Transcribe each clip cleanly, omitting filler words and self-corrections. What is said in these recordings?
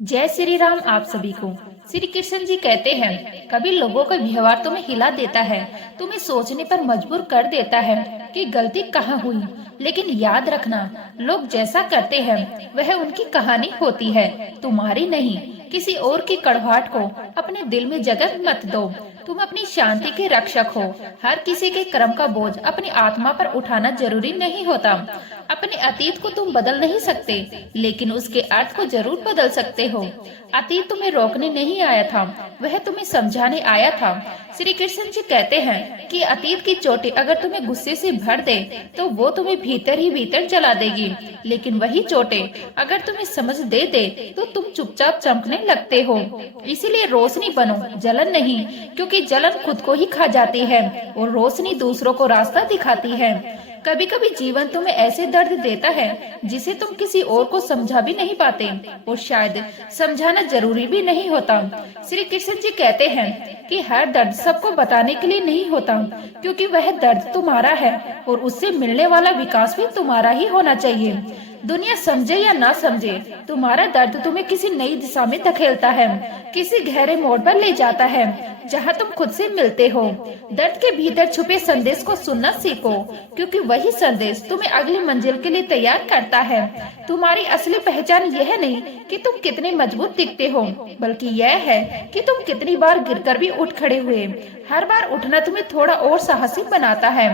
जय श्री राम आप सभी को। श्री कृष्ण जी कहते हैं, कभी लोगों का व्यवहार तुम्हें हिला देता है, तुम्हें सोचने पर मजबूर कर देता है कि गलती कहाँ हुई। लेकिन याद रखना, लोग जैसा करते हैं वह उनकी कहानी होती है, तुम्हारी नहीं। किसी और की कड़वाहट को अपने दिल में जगह मत दो। तुम अपनी शांति के रक्षक हो। हर किसी के कर्म का बोझ अपनी आत्मा पर उठाना जरूरी नहीं होता। अपने अतीत को तुम बदल नहीं सकते, लेकिन उसके अर्थ को जरूर बदल सकते हो। अतीत तुम्हें रोकने नहीं आया था, वह तुम्हें समझाने आया था। श्री कृष्ण जी कहते हैं कि अतीत की चोटें अगर तुम्हें गुस्से से भर दे तो वो तुम्हें भीतर ही भीतर जला देगी, लेकिन वही चोटें अगर तुम्हें समझ दे तो तुम चुपचाप चमकने लगते हो। इसीलिए रोशनी बनो, जलन नहीं, क्योंकि जलन खुद को ही खा जाती है और रोशनी दूसरों को रास्ता दिखाती है। कभी कभी जीवन तुम्हें ऐसे दर्द देता है जिसे तुम किसी और को समझा भी नहीं पाते, और शायद समझाना जरूरी भी नहीं होता। श्री कृष्ण जी कहते हैं कि हर दर्द सबको बताने के लिए नहीं होता, क्योंकि वह दर्द तुम्हारा है और उससे मिलने वाला विकास भी तुम्हारा ही होना चाहिए। दुनिया समझे या ना समझे, तुम्हारा दर्द तुम्हें किसी नई दिशा में धकेलता है, किसी गहरे मोड़ पर ले जाता है जहाँ तुम खुद से मिलते हो। दर्द के भीतर छुपे संदेश को सुनना सीखो, क्योंकि वही संदेश तुम्हें अगली मंजिल के लिए तैयार करता है। तुम्हारी असली पहचान यह नहीं कि तुम कितने मजबूत दिखते हो, बल्कि यह है कि तुम कितनी बार गिरकर भी उठ खड़े हुए। हर बार उठना तुम्हें थोड़ा और साहसी बनाता है,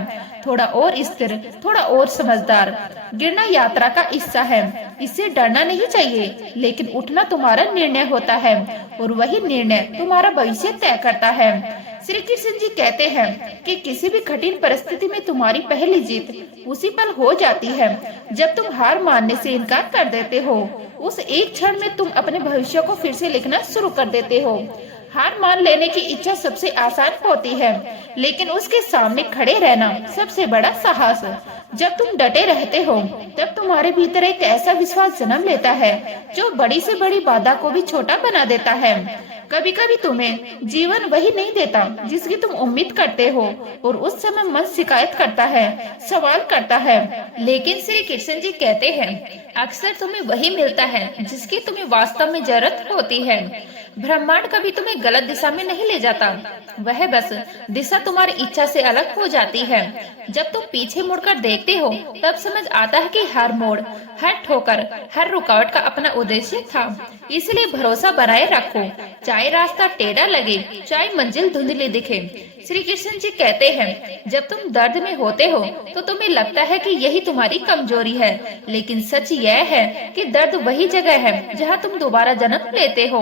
थोड़ा और स्थिर, थोड़ा और समझदार। गिरना यात्रा का हिस्सा है, इससे डरना नहीं चाहिए, लेकिन उठना तुम्हारा निर्णय होता है और वही निर्णय तुम्हारा भविष्य तय करता है। श्री कृष्ण जी कहते हैं कि किसी भी कठिन परिस्थिति में तुम्हारी पहली जीत उसी पल हो जाती है जब तुम हार मानने से इनकार कर देते हो। उस एक क्षण में तुम अपने भविष्य को फिर से लिखना शुरू कर देते हो। हार मान लेने की इच्छा सबसे आसान होती है, लेकिन उसके सामने खड़े रहना सबसे बड़ा साहस। जब तुम डटे रहते हो तब तुम्हारे भीतर एक ऐसा विश्वास जन्म लेता है जो बड़ी से बड़ी बाधा को भी छोटा बना देता है। कभी कभी तुम्हें जीवन वही नहीं देता जिसकी तुम उम्मीद करते हो, और उस समय मन शिकायत करता है, सवाल करता है। लेकिन श्री कृष्ण जी कहते हैं, अक्सर तुम्हें वही मिलता है जिसकी तुम्हें वास्तव में जरूरत होती है। ब्रह्मांड कभी तुम्हें गलत दिशा में नहीं ले जाता, वह बस दिशा तुम्हारी इच्छा से अलग हो जाती है। जब तुम पीछे मुड़कर देखते हो तब समझ आता है कि हर मोड़, हर ठोकर, हर रुकावट का अपना उद्देश्य था। इसलिए भरोसा बनाए रखो, चाहे रास्ता टेढ़ा लगे, चाहे मंजिल धुंधली दिखे। श्री कृष्ण जी कहते हैं, जब तुम दर्द में होते हो तो तुम्हें लगता है कि यही तुम्हारी कमजोरी है, लेकिन सच यह है कि दर्द वही जगह है जहाँ तुम दोबारा जन्म लेते हो।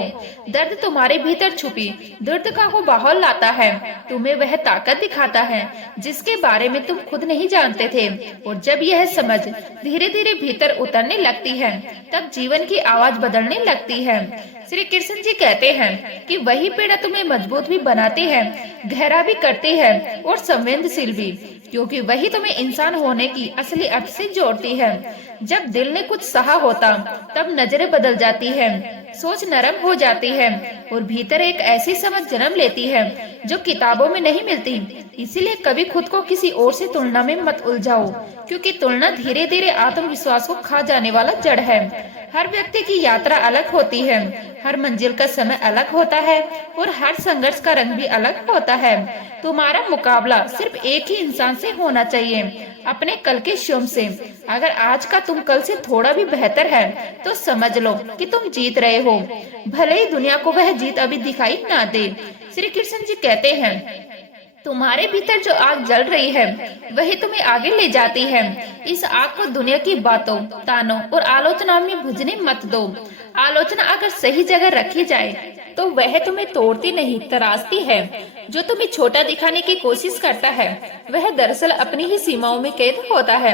दर्द तुम्हारे भीतर छुपी दुर्दशा को बाहर लाता है, तुम्हें वह ताकत दिखाता है जिसके बारे में तुम खुद नहीं जानते थे। और जब यह समझ धीरे धीरे भीतर उतरने लगती है तब जीवन की आवाज बदलने लगती है। श्री कृष्ण जी कहते हैं कि वही पीड़ा तुम्हें मजबूत भी बनाती है, गहरा भी करती है और संवेदनशील भी, क्योंकि वही तुम्हें इंसान होने की असली अर्थ से जोड़ती है। जब दिल ने कुछ सहा होता तब नजरें बदल जाती है, सोच नरम हो जाती है और भीतर एक ऐसी समझ जन्म लेती है जो किताबों में नहीं मिलती। इसीलिए कभी खुद को किसी और से तुलना में मत उलझाओ, क्योंकि तुलना धीरे धीरे आत्मविश्वास को खा जाने वाला जड़ है। हर व्यक्ति की यात्रा अलग होती है, हर मंजिल का समय अलग होता है और हर संघर्ष का रंग भी अलग होता है। तुम्हारा मुकाबला सिर्फ एक ही इंसान से होना चाहिए, अपने कल के स्वयं से। अगर आज का तुम कल से थोड़ा भी बेहतर है तो समझ लो कि तुम जीत रहे हो, भले ही दुनिया को वह जीत अभी दिखाई ना दे। श्री कृष्ण जी कहते हैं, तुम्हारे भीतर जो आग जल रही है वही तुम्हें आगे ले जाती है। इस आग को दुनिया की बातों, तानों और आलोचनाओं में बुझने मत दो। आलोचना अगर सही जगह रखी जाए तो वह तुम्हें तोड़ती नहीं, तराशती है। जो तुम्हें छोटा दिखाने की कोशिश करता है वह दरअसल अपनी ही सीमाओं में कैद होता है।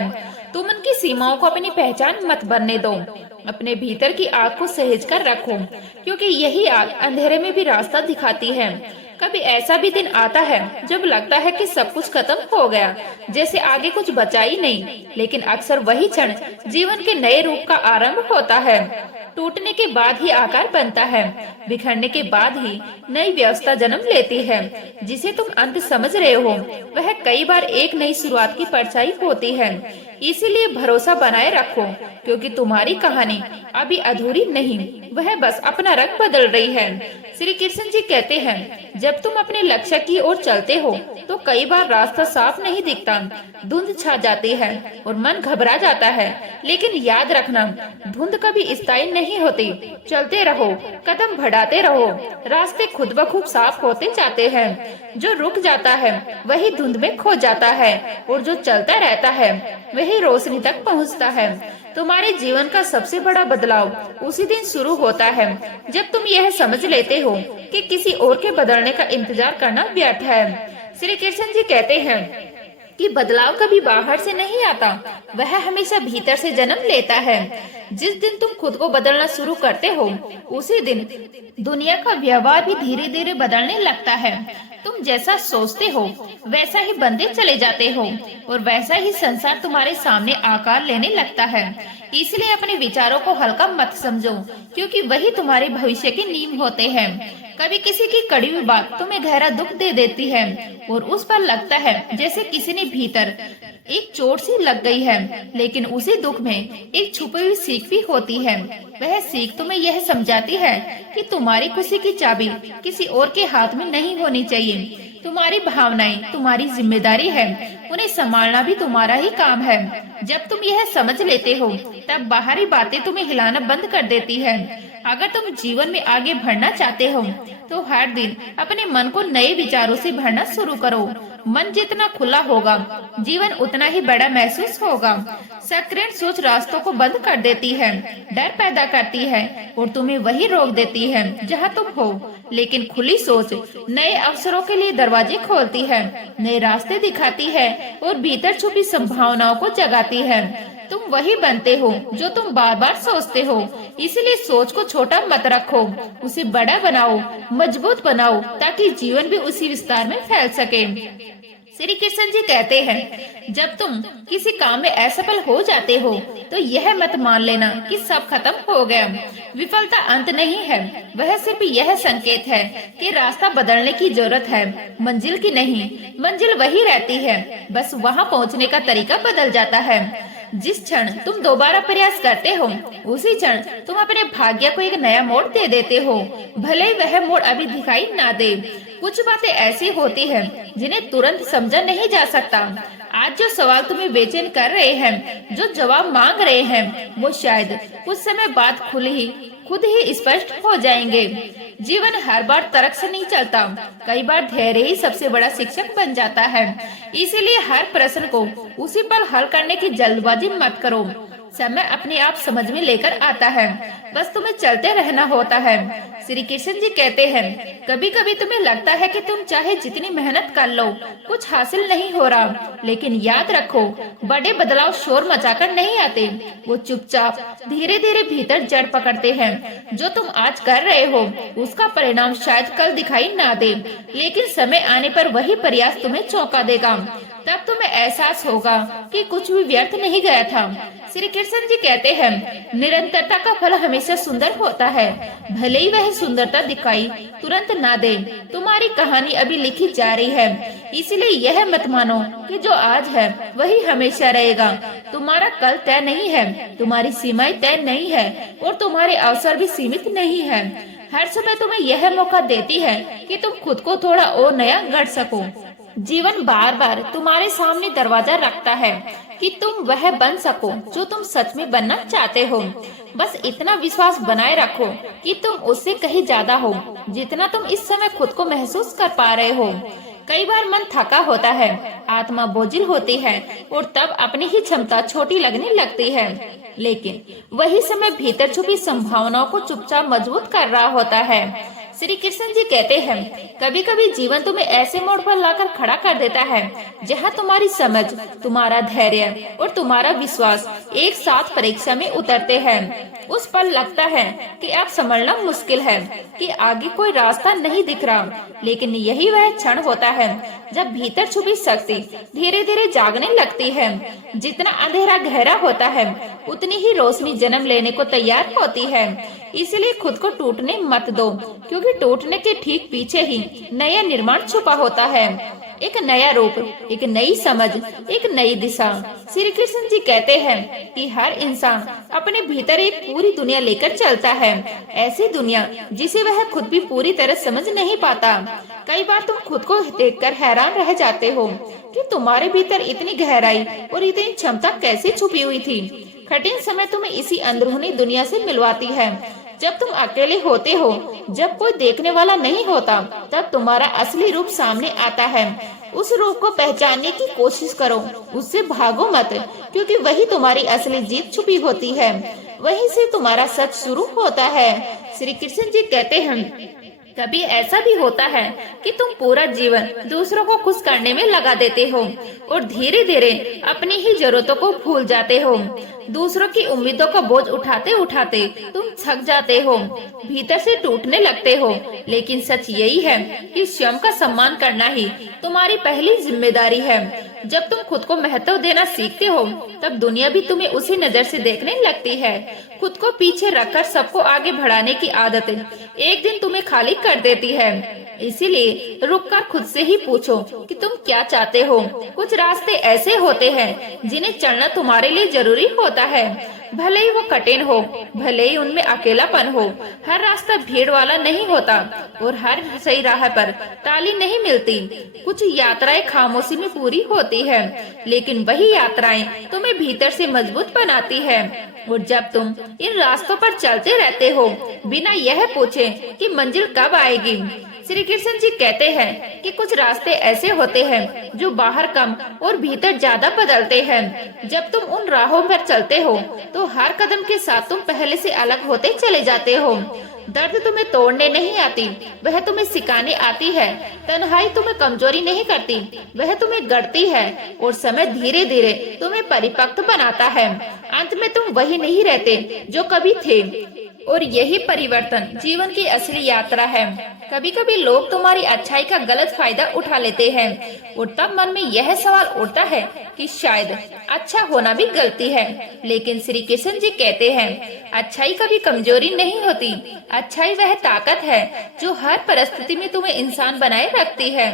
तुम उनकी सीमाओं को अपनी पहचान मत बनने दो। अपने भीतर की आग को सहेज कर रखो, क्योंकि यही आग अंधेरे में भी रास्ता दिखाती है। कभी ऐसा भी दिन आता है जब लगता है कि सब कुछ खत्म हो गया, जैसे आगे कुछ बचा ही नहीं, लेकिन अक्सर वही क्षण जीवन के नए रूप का आरंभ होता है। टूटने के बाद ही आकार बनता है, बिखरने के बाद ही नई व्यवस्था जन्म लेती है। जिसे तुम अंत समझ रहे हो वह कई बार एक नई शुरुआत की परछाई होती है। इसीलिए भरोसा बनाए रखो, क्योंकि तुम्हारी कहानी अभी अधूरी नहीं, वह बस अपना रंग बदल रही है। श्री कृष्ण जी कहते हैं, जब तुम अपने लक्ष्य की ओर चलते हो तो कई बार रास्ता साफ नहीं दिखता, धुंध छा जाती है और मन घबरा जाता है। लेकिन याद रखना, धुंध कभी स्थायी नहीं होती। चलते रहो, कदम बढ़ाते रहो, रास्ते खुद ब खुद साफ होते जाते हैं। जो रुक जाता है वही धुंध में खो जाता है, और जो चलता रहता है वही रोशनी तक पहुंचता है। तुम्हारे जीवन का सबसे बड़ा बदलाव उसी दिन शुरू होता है जब तुम यह समझ लेते हो कि किसी और के बदलने का इंतजार करना व्यर्थ है। श्री कृष्ण जी कहते हैं कि बदलाव कभी बाहर से नहीं आता, वह हमेशा भीतर से जन्म लेता है। जिस दिन तुम खुद को बदलना शुरू करते हो, उसी दिन दुनिया का व्यवहार भी धीरे धीरे बदलने लगता है। तुम जैसा सोचते हो वैसा ही बनते चले जाते हो, और वैसा ही संसार तुम्हारे सामने आकार लेने लगता है। इसलिए अपने विचारों को हल्का मत समझो, क्योंकि वही तुम्हारे भविष्य की नींव होते हैं। कभी किसी की कड़ी हुई बात तुम्हें गहरा दुख दे देती है, और उस पर लगता है जैसे किसी ने भीतर एक चोट सी लग गई है, लेकिन उसी दुख में एक छुपी हुई सीख भी होती है। वह सीख तुम्हें यह समझाती है कि तुम्हारी खुशी की चाबी किसी और के हाथ में नहीं होनी चाहिए। तुम्हारी भावनाएं तुम्हारी जिम्मेदारी है, उन्हें संभालना भी तुम्हारा ही काम है। जब तुम यह समझ लेते हो, तब बाहरी बातें तुम्हें हिलाना बंद कर देती है। अगर तुम जीवन में आगे बढ़ना चाहते हो, तो हर दिन अपने मन को नए विचारों से भरना शुरू करो। मन जितना खुला होगा, जीवन उतना ही बड़ा महसूस होगा। संकीर्ण सोच रास्तों को बंद कर देती है, डर पैदा करती है और तुम्हें वही रोक देती है जहां तुम हो। लेकिन खुली सोच नए अवसरों के लिए दरवाजे खोलती है, नए रास्ते दिखाती है और भीतर छुपी संभावनाओं को जगाती है। तुम वही बनते हो जो तुम बार बार सोचते हो। इसलिए सोच को छोटा मत रखो, उसे बड़ा बनाओ, मजबूत बनाओ, ताकि जीवन भी उसी विस्तार में फैल सके। श्री कृष्ण जी कहते हैं, जब तुम किसी काम में असफल हो जाते हो, तो यह मत मान लेना कि सब खत्म हो गया। विफलता अंत नहीं है, वह सिर्फ यह संकेत है कि रास्ता बदलने की जरूरत है, मंजिल की नहीं। मंजिल वही रहती है, बस वहाँ पहुँचने का तरीका बदल जाता है। जिस क्षण तुम दोबारा प्रयास करते हो, उसी क्षण तुम अपने भाग्य को एक नया मोड़ दे देते हो, भले ही वह मोड़ अभी दिखाई ना दे। कुछ बातें ऐसी होती हैं जिन्हें तुरंत समझा नहीं जा सकता। आज जो सवाल तुम्हें बेचैन कर रहे हैं, जो जवाब मांग रहे हैं, वो शायद कुछ समय बाद खुद ही स्पष्ट हो जाएंगे। जीवन हर बार तर्क से नहीं चलता, कई बार धैर्य ही सबसे बड़ा शिक्षक बन जाता है। इसीलिए हर प्रश्न को उसी पर हल करने की जल्दबाजी मत करो। समय अपने आप समझ में लेकर आता है, बस तुम्हें चलते रहना होता है। श्री कृष्ण जी कहते हैं, कभी कभी तुम्हें लगता है कि तुम चाहे जितनी मेहनत कर लो, कुछ हासिल नहीं हो रहा। लेकिन याद रखो, बड़े बदलाव शोर मचाकर नहीं आते, वो चुपचाप धीरे धीरे भीतर जड़ पकड़ते हैं। जो तुम आज कर रहे हो, उसका परिणाम शायद कल दिखाई ना दे, लेकिन समय आने पर वही प्रयास तुम्हें चौंका देगा। तब तुम्हें एहसास होगा कि कुछ भी व्यर्थ नहीं गया था। श्री कृष्ण जी कहते हैं, निरंतरता का फल हमेशा सुंदर होता है, भले ही वह सुंदरता दिखाई तुरंत ना दे। तुम्हारी कहानी अभी लिखी जा रही है, इसलिए यह मत मानो कि जो आज है वही हमेशा रहेगा। तुम्हारा कल तय नहीं है, तुम्हारी सीमाएं तय नहीं है, और तुम्हारे अवसर भी सीमित नहीं है। हर समय तुम्हें यह मौका देती है कि तुम खुद को थोड़ा और नया गढ़ सको। जीवन बार बार तुम्हारे सामने दरवाजा रखता है कि तुम वह बन सको जो तुम सच में बनना चाहते हो। बस इतना विश्वास बनाए रखो कि तुम उससे कहीं ज्यादा हो जितना तुम इस समय खुद को महसूस कर पा रहे हो। कई बार मन थका होता है, आत्मा बोझिल होती है, और तब अपनी ही क्षमता छोटी लगने लगती है। लेकिन वही समय भीतर छुपी संभावनाओं को चुपचाप मजबूत कर रहा होता है। श्री कृष्ण जी कहते हैं, कभी कभी जीवन तुम्हें ऐसे मोड़ पर लाकर खड़ा कर देता है जहाँ तुम्हारी समझ, तुम्हारा धैर्य और तुम्हारा विश्वास एक साथ परीक्षा में उतरते हैं। उस पर लगता है कि अब संभलना मुश्किल है, कि आगे कोई रास्ता नहीं दिख रहा। लेकिन यही वह क्षण होता है जब भीतर छुपी शक्ति धीरे धीरे जागने लगती है। जितना अंधेरा गहरा होता है, उतनी ही रोशनी जन्म लेने को तैयार होती है। इसलिए खुद को टूटने मत दो, क्योंकि टूटने के ठीक पीछे ही नया निर्माण छुपा होता है। एक नया रूप, एक नई समझ, एक नई दिशा। श्री कृष्ण जी कहते हैं कि हर इंसान अपने भीतर एक पूरी दुनिया लेकर चलता है, ऐसी दुनिया जिसे वह खुद भी पूरी तरह समझ नहीं पाता। कई बार तुम खुद को देखकर हैरान रह जाते हो कि तुम्हारे भीतर इतनी गहराई और इतनी क्षमता कैसे छुपी हुई थी। कठिन समय तुम्हें इसी अंदरूनी दुनिया से मिलवाती है। जब तुम अकेले होते हो, जब कोई देखने वाला नहीं होता, तब तुम्हारा असली रूप सामने आता है। उस रूप को पहचानने की कोशिश करो, उससे भागो मत, क्योंकि वही तुम्हारी असली जीत छुपी होती है। वहीं से तुम्हारा सच शुरू होता है। श्री कृष्ण जी कहते हैं, कभी ऐसा भी होता है कि तुम पूरा जीवन दूसरों को खुश करने में लगा देते हो और धीरे धीरे अपनी ही जरूरतों को भूल जाते हो। दूसरों की उम्मीदों का बोझ उठाते उठाते तुम थक जाते हो, भीतर से टूटने लगते हो। लेकिन सच यही है कि स्वयं का सम्मान करना ही तुम्हारी पहली जिम्मेदारी है। जब तुम खुद को महत्व देना सीखते हो, तब दुनिया भी तुम्हें उसी नजर से देखने लगती है। खुद को पीछे रखकर सबको आगे बढ़ाने की आदत एक दिन तुम्हें खाली कर देती है। इसीलिए रुककर खुद से ही पूछो कि तुम क्या चाहते हो। कुछ रास्ते ऐसे होते हैं जिन्हें चढ़ना तुम्हारे लिए जरूरी होता है, भले ही वो कठिन हो, भले ही उनमें अकेलापन हो। हर रास्ता भीड़ वाला नहीं होता और हर सही राह पर ताली नहीं मिलती। कुछ यात्राएं खामोशी में पूरी होती है, लेकिन वही यात्राएं तुम्हें भीतर से मजबूत बनाती है। और जब तुम इन रास्तों पर चलते रहते हो बिना यह पूछे कि मंजिल कब आएगी, श्री कृष्ण जी कहते हैं कि कुछ रास्ते ऐसे होते हैं जो बाहर कम और भीतर ज्यादा बदलते हैं। जब तुम उन राहों पर चलते हो तो हर कदम के साथ तुम पहले से अलग होते चले जाते हो। दर्द तुम्हें तोड़ने नहीं आती, वह तुम्हें सिखाने आती है। तन्हाई तुम्हें कमजोरी नहीं करती, वह तुम्हें गढ़ती है। और समय धीरे धीरे तुम्हें परिपक्व बनाता है। अंत में तुम वही नहीं रहते जो कभी थे। और यही परिवर्तन जीवन की असली यात्रा है। कभी कभी लोग तुम्हारी अच्छाई का गलत फायदा उठा लेते हैं और तब मन में यह सवाल उठता है कि शायद अच्छा होना भी गलती है। लेकिन श्री कृष्ण जी कहते हैं, अच्छाई कभी कमजोरी नहीं होती। अच्छाई वह ताकत है जो हर परिस्थिति में तुम्हें इंसान बनाए रखती है।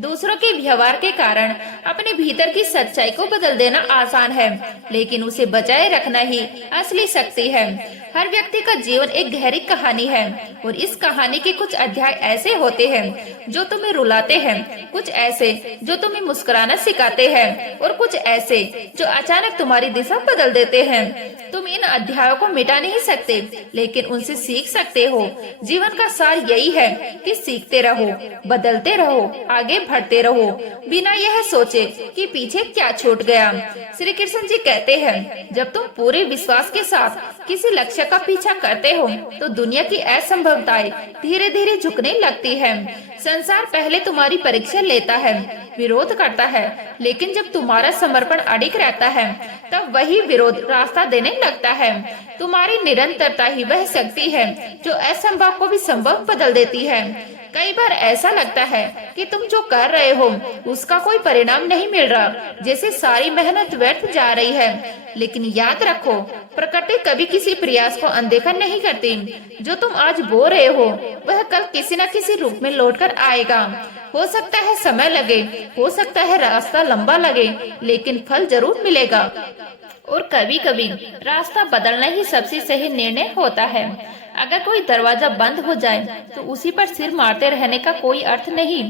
दूसरों के व्यवहार के कारण अपने भीतर की सच्चाई को बदल देना आसान है, लेकिन उसे बचाए रखना ही असली शक्ति है। हर व्यक्ति का जीवन एक गहरी कहानी है और इस कहानी के कुछ अध्याय ऐसे होते हैं जो तुम्हें रुलाते हैं, कुछ ऐसे जो तुम्हें मुस्कुराना सिखाते हैं और कुछ ऐसे जो अचानक तुम्हारी दिशा बदल देते हैं। तुम इन अध्यायों को मिटा नहीं सकते, लेकिन उनसे सीख सकते हो। जीवन का सार यही है कि सीखते रहो, बदलते रहो, आगे बढ़ते रहो, बिना यह सोचे कि पीछे क्या छूट गया। श्री कृष्ण जी कहते हैं, जब तुम पूरे विश्वास के साथ किसी लक्ष्य का पीछा करते हो तो दुनिया की असंभवताएं धीरे धीरे झुकने लगती है। संसार पहले तुम्हारी परीक्षा लेता है, विरोध करता है, लेकिन जब तुम्हारा समर्पण अडिग रहता है तब वही विरोध रास्ता देने लगता है। तुम्हारी निरंतरता ही वह शक्ति है जो असंभव को भी संभव बदल देती है। कई बार ऐसा लगता है कि तुम जो कर रहे हो उसका कोई परिणाम नहीं मिल रहा, जैसे सारी मेहनत व्यर्थ जा रही है। लेकिन याद रखो, प्रकृति कभी किसी प्रयास को अनदेखा नहीं करती। जो तुम आज बो रहे हो वह कल किसी न किसी रूप में लौटकर आएगा। हो सकता है समय लगे, हो सकता है रास्ता लंबा लगे, लेकिन फल जरूर मिलेगा। और कभी कभी रास्ता बदलना ही सबसे सही निर्णय होता है। अगर कोई दरवाजा बंद हो जाए तो उसी पर सिर मारते रहने का कोई अर्थ नहीं।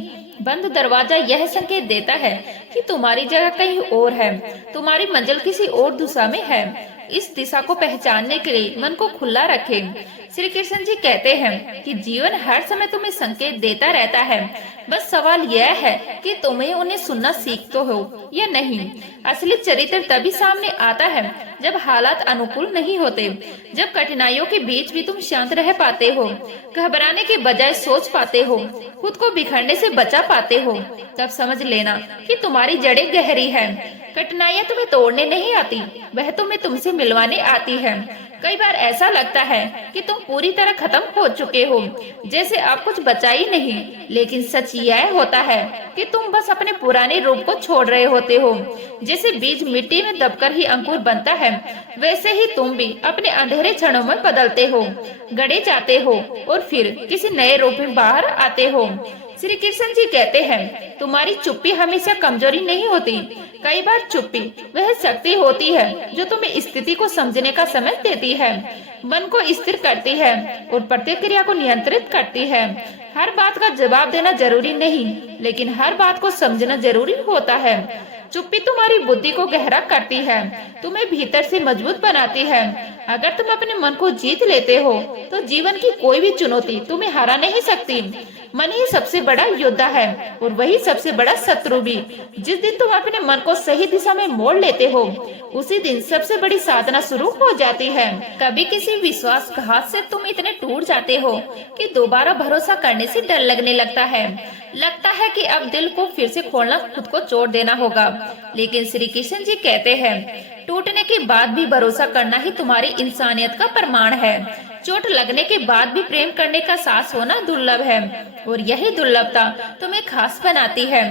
बंद दरवाजा यह संकेत देता है कि तुम्हारी जगह कहीं और है, तुम्हारी मंजिल किसी और दिशा में है। इस दिशा को पहचानने के लिए मन को खुला रखें। श्री कृष्ण जी कहते हैं कि जीवन हर समय तुम्हें संकेत देता रहता है, बस सवाल यह है कि तुम्हें उन्हें सुनना सीखते हो या नहीं। असली चरित्र तभी सामने आता है जब हालात अनुकूल नहीं होते, जब कठिनाइयों के बीच भी तुम शांत रह पाते हो, घबराने के बजाय सोच पाते हो, खुद को बिखरने से बचा पाते हो। तब समझ लेना कि तुम्हारी जड़ें गहरी हैं। कठिनाइयां तुम्हें तोड़ने नहीं आती, वह तुम्हें तुमसे मिलवाने आती है। कई बार ऐसा लगता है कि तुम पूरी तरह खत्म हो चुके हो, जैसे अब कुछ बचा ही नहीं। लेकिन सच यह होता है कि तुम बस अपने पुराने रूप को छोड़ रहे होते हो। जैसे बीज मिट्टी में दबकर ही अंकुर बनता है, वैसे ही तुम भी अपने अंधेरे क्षणों में बदलते हो, गड़े जाते हो और फिर किसी नए रूप में बाहर आते हो। श्री कृष्ण जी कहते हैं, तुम्हारी चुप्पी हमेशा कमजोरी नहीं होती। कई बार चुप्पी वह शक्ति होती है जो तुम्हें स्थिति को समझने का समय देती है, मन को स्थिर करती है और प्रतिक्रिया को नियंत्रित करती है। हर बात का जवाब देना जरूरी नहीं, लेकिन हर बात को समझना जरूरी होता है। चुप्पी तुम्हारी बुद्धि को गहरा करती है, तुम्हें भीतर से मजबूत बनाती है। अगर तुम अपने मन को जीत लेते हो तो जीवन की कोई भी चुनौती तुम्हें हरा नहीं सकती। मन ही सबसे बड़ा योद्धा है और वही सबसे बड़ा शत्रु भी। जिस दिन तुम अपने मन को सही दिशा में मोड़ लेते हो, उसी दिन सबसे बड़ी साधना शुरू हो जाती है। कभी किसी विश्वासघात से तुम इतने टूट जाते हो कि दोबारा भरोसा करने से डर लगने लगता है। लगता है कि अब दिल को फिर से खोलना खुद को चोट देना होगा, लेकिन श्री कृष्ण जी कहते हैं, टूटने के बाद भी भरोसा करना ही तुम्हारी इंसानियत का प्रमाण है। चोट लगने के बाद भी प्रेम करने का साहस होना दुर्लभ है और यही दुर्लभता तुम्हें खास बनाती है।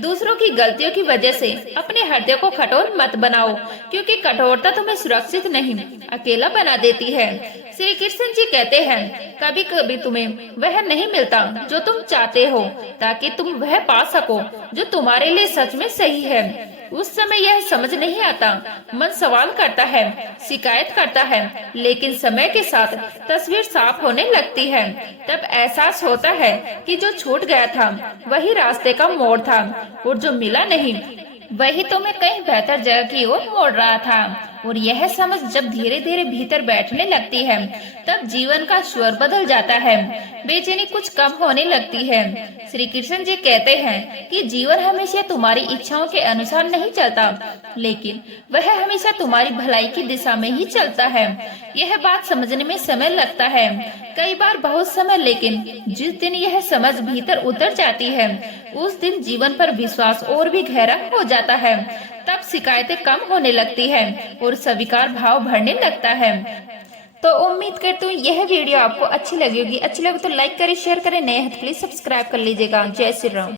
दूसरों की गलतियों की वजह से अपने हृदय को कठोर मत बनाओ, क्योंकि कठोरता तुम्हें सुरक्षित नहीं, अकेला बना देती है। श्री कृष्ण जी कहते हैं, कभी कभी तुम्हें वह नहीं मिलता जो तुम चाहते हो, ताकि तुम वह पा सको जो तुम्हारे लिए सच में सही है। उस समय यह समझ नहीं आता, मन सवाल करता है, शिकायत करता है, लेकिन समय के साथ तस्वीर साफ होने लगती है। तब एहसास होता है कि जो छूट गया था वही रास्ते का मोड़ था और जो मिला नहीं वही तुम्हें कहीं बेहतर जगह की ओर मोड़ रहा था। और यह समझ जब धीरे धीरे भीतर बैठने लगती है, तब जीवन का स्वर बदल जाता है, बेचैनी कुछ कम होने लगती है। श्री कृष्ण जी कहते हैं कि जीवन हमेशा तुम्हारी इच्छाओं के अनुसार नहीं चलता, लेकिन वह हमेशा तुम्हारी भलाई की दिशा में ही चलता है। यह बात समझने में समय लगता है, कई बार बहुत समय, लेकिन जिस दिन यह समझ भीतर उतर जाती है, उस दिन जीवन पर विश्वास और भी गहरा हो जाता है। तब शिकायतें कम होने लगती है और स्वीकार भाव बढ़ने लगता है। तो उम्मीद करती हूँ यह वीडियो आपको अच्छी लगी होगी। अच्छी लगे तो लाइक करें, शेयर करें, नए हैं तो प्लीज सब्सक्राइब कर लीजिएगा। जय श्री राम।